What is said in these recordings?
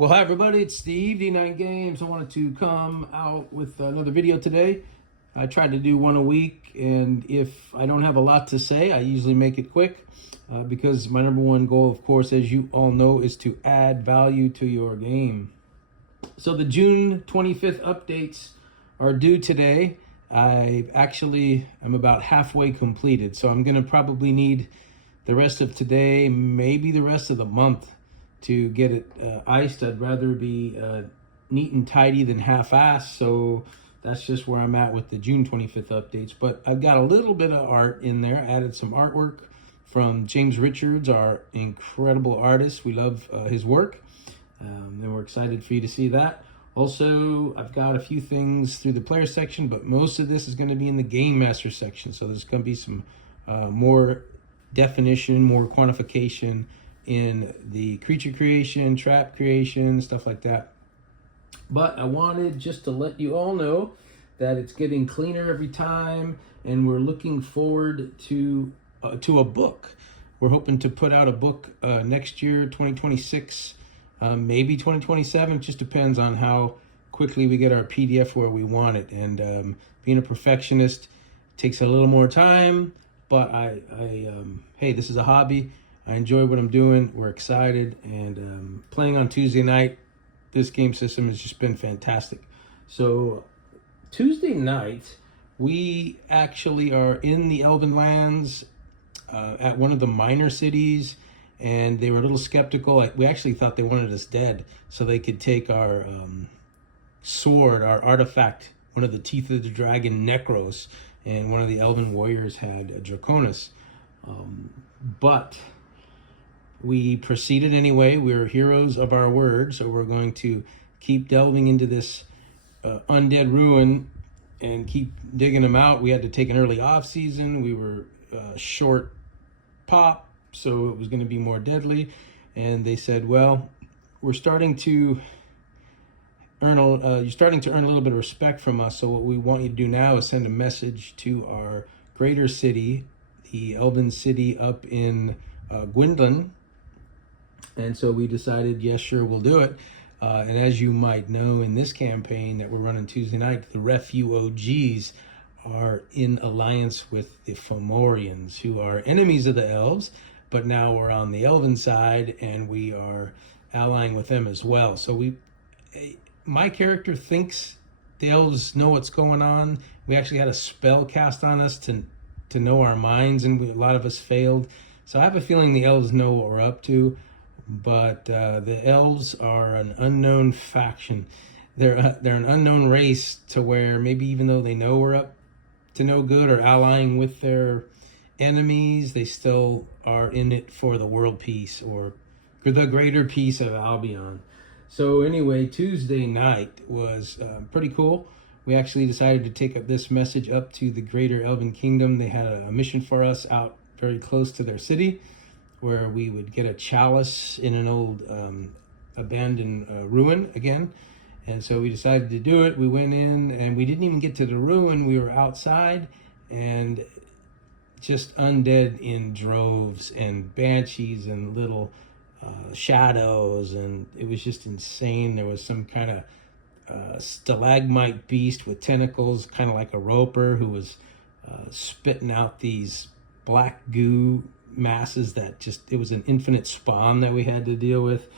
Well, hi everybody, it's Steve, D9 Games. I wanted to come out with another video today. I try to do one a week, and if I don't have a lot to say, I usually make it quick because my number one goal, of course, as you all know, is to add value to your game. So the June 25th updates are due today. I'm about halfway completed, so I'm going to probably need the rest of today, maybe the rest of the month to get it iced. I'd rather be neat and tidy than half-assed, so that's just where I'm at with the June 25th updates. But I've got a little bit of art in there. I added some artwork from James Richards, our incredible artist. We love his work, and we're excited for you to see that. Also, I've got a few things through the player section, but most of this is going to be in the game master section. So there's going to be some more definition, more quantification in the creature creation, trap creation, stuff like that. But I wanted just to let you all know that it's getting cleaner every time, and we're looking forward to a book. We're hoping to put out a book next year, 2026, maybe 2027. It just depends on how quickly we get our PDF where we want it. And being a perfectionist takes a little more time, but hey, this is a hobby. I enjoy what I'm doing. We're excited, and playing on Tuesday night, this game system has just been fantastic. So Tuesday night, we actually are in the Elven lands at one of the minor cities, and they were a little skeptical. We actually thought they wanted us dead so they could take our sword, our artifact, one of the Teeth of the Dragon Necros, and one of the Elven warriors had a Draconis. But we proceeded anyway. We're heroes of our word, so we're going to keep delving into this undead ruin and keep digging them out. We had to take an early off season. We were short pop, so it was going to be more deadly. And they said, well, we're starting to you're starting to earn a little bit of respect from us. So what we want you to do now is send a message to our greater city, the Elven city up in Gwendolyn. And so we decided, yes, sure, we'll do it. And as you might know, in this campaign that we're running Tuesday night, the Refugees are in alliance with the Fomorians, who are enemies of the elves, but now we're on the elven side, and we are allying with them as well. So my character thinks the elves know what's going on. We actually had a spell cast on us to know our minds, and a lot of us failed. So I have a feeling the elves know what we're up to. But the elves are an unknown faction. They're an unknown race, to where maybe even though they know we're up to no good or allying with their enemies, they still are in it for the world peace or for the greater peace of Albion. So anyway, Tuesday night was pretty cool. We actually decided to take up this message up to the greater Elven Kingdom. They had a mission for us out very close to their city, where we would get a chalice in an old abandoned ruin again. And so we decided to do it. We went in, and we didn't even get to the ruin. We were outside, and just undead in droves, and banshees and little shadows, and it was just insane. There was some kind of stalagmite beast with tentacles, kind of like a roper, who was spitting out these black goo masses that it was an infinite spawn that we had to deal with.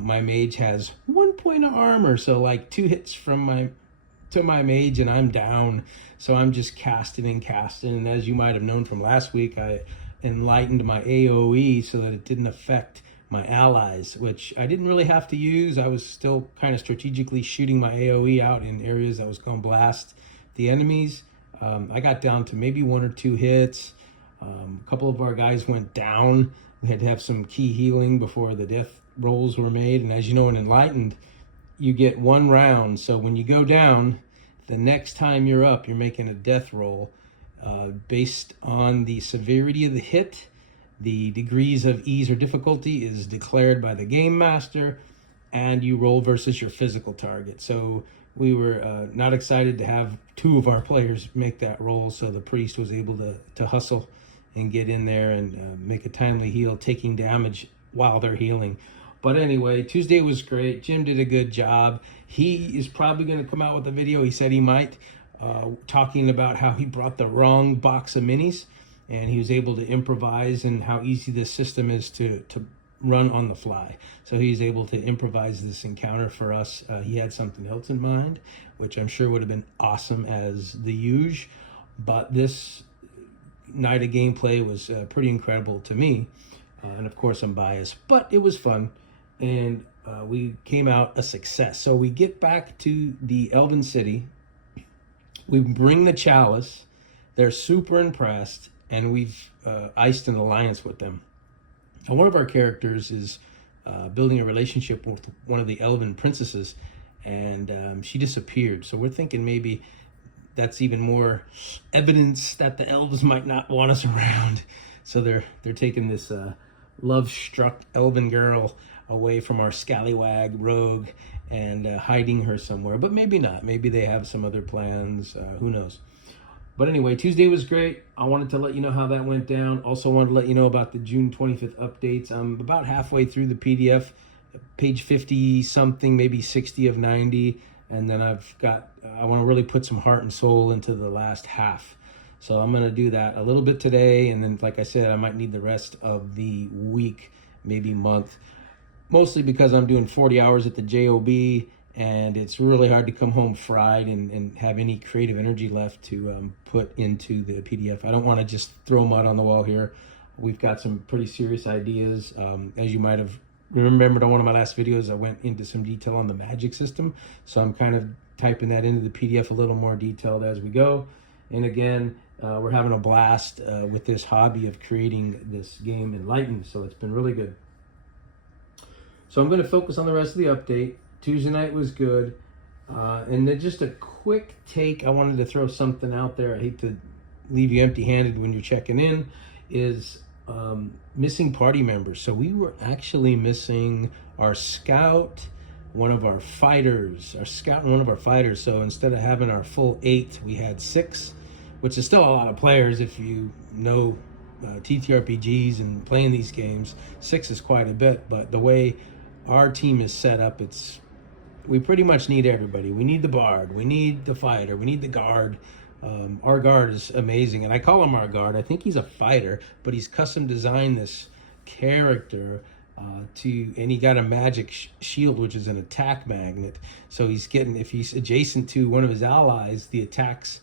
My mage has 1 point of armor, so like 2 hits from my mage and I'm down. So I'm just casting. And as you might have known from last week, I enlightened my AoE so that it didn't affect my allies, which I didn't really have to use. I was still kind of strategically shooting my AoE out in areas that was going to blast the enemies. I got down to maybe 1 or 2 hits. A couple of our guys went down. We had to have some key healing before the death rolls were made. And as you know, in Enlightened, you get 1 round. So when you go down, the next time you're up, you're making a death roll based on the severity of the hit. The degrees of ease or difficulty is declared by the game master, and you roll versus your physical target. So we were not excited to have 2 of our players make that roll, so the priest was able to hustle and get in there and make a timely heal, taking damage while they're healing. But anyway, Tuesday was great. Jim did a good job. He is probably going to come out with a video. He said he might, talking about how he brought the wrong box of minis, and he was able to improvise, and how easy this system is to run on the fly. So he's able to improvise this encounter for us. He had something else in mind, which I'm sure would have been awesome as the huge. But this night of gameplay was pretty incredible to me. And of course I'm biased, but it was fun. And we came out a success. So we get back to the Elven City. We bring the chalice. They're super impressed, and we've iced an alliance with them. Now, one of our characters is building a relationship with one of the Elven princesses, and she disappeared. So we're thinking maybe that's even more evidence that the elves might not want us around. So they're taking this love-struck elven girl away from our scallywag rogue and hiding her somewhere. But maybe not. Maybe they have some other plans. Who knows? But anyway, Tuesday was great. I wanted to let you know how that went down. Also wanted to let you know about the June 25th updates. I'm about halfway through the PDF, page 50-something, maybe 60 of 90. And then I want to really put some heart and soul into the last half. So I'm going to do that a little bit today. And then, like I said, I might need the rest of the week, maybe month. Mostly because I'm doing 40 hours at the JOB, and it's really hard to come home fried and have any creative energy left to put into the PDF. I don't want to just throw mud on the wall here. We've got some pretty serious ideas. As you might have remembered on one of my last videos, I went into some detail on the magic system. So I'm kind of typing that into the PDF a little more detailed as we go. And again, we're having a blast with this hobby of creating this game Enlightened. So it's been really good. So I'm going to focus on the rest of the update. Tuesday night was good. And then just a quick take, I wanted to throw something out there. I hate to leave you empty-handed when you're checking in, is missing party members. So we were actually missing our scout, one of our fighters, and one of our fighters. So instead of having our full 8, we had 6, which is still a lot of players if you know TTRPGs and playing these games. 6 is quite a bit, but the way our team is set up, we pretty much need everybody. We need the bard, we need the fighter, we need the guard. Our guard is amazing, and I call him our guard. I think he's a fighter, but he's custom designed this character and he got a magic shield, which is an attack magnet. So he's getting, if he's adjacent to one of his allies, the attacks,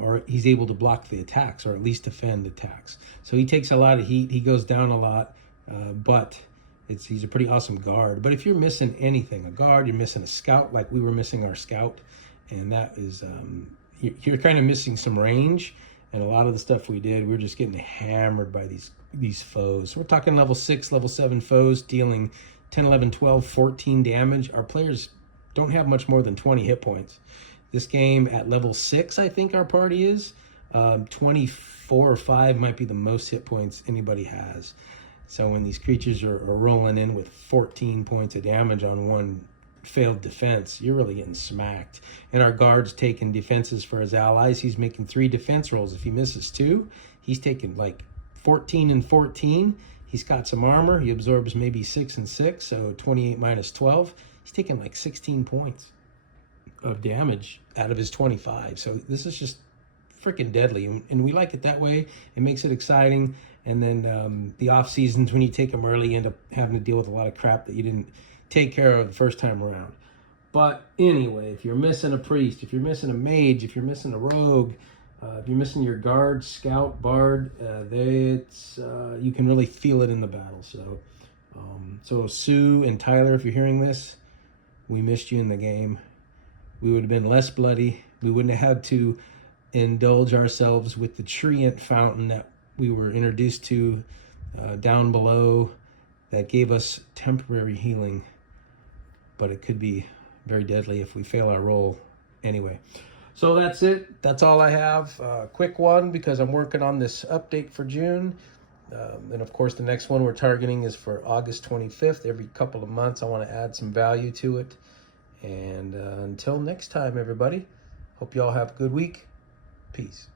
or he's able to block the attacks, or at least defend attacks. So he takes a lot of heat. He goes down a lot, but he's a pretty awesome guard. But if you're missing anything, a guard, you're missing a scout, like we were missing our scout, and that is you're kind of missing some range. And a lot of the stuff we did, we were just getting hammered by these foes. So we're talking level 6, level 7 foes dealing 10, 11, 12, 14 damage. Our players don't have much more than 20 hit points. This game at level 6, I think our party is 24 or 5 might be the most hit points anybody has. So when these creatures are rolling in with 14 points of damage on one failed defense, you're really getting smacked. And our guard's taking defenses for his allies. He's making 3 defense rolls. If he misses 2, he's taking like 14 and 14. He's got some armor. He absorbs maybe 6 and 6, so 28 minus 12. He's taking like 16 points of damage out of his 25. So this is just freaking deadly, and we like it that way. It makes it exciting. And then the off seasons, when you take them early, you end up having to deal with a lot of crap that you didn't take care of the first time around. But anyway, if you're missing a priest, if you're missing a mage, if you're missing a rogue, if you're missing your guard, scout, bard, you can really feel it in the battle. So Sue and Tyler, if you're hearing this, we missed you in the game. We would have been less bloody. We wouldn't have had to indulge ourselves with the treant fountain that we were introduced to down below that gave us temporary healing, but it could be very deadly if we fail our roll anyway. So that's it. That's all I have. Quick one, because I'm working on this update for June. And of course, the next one we're targeting is for August 25th. Every couple of months, I want to add some value to it. And until next time, everybody, hope you all have a good week. Peace.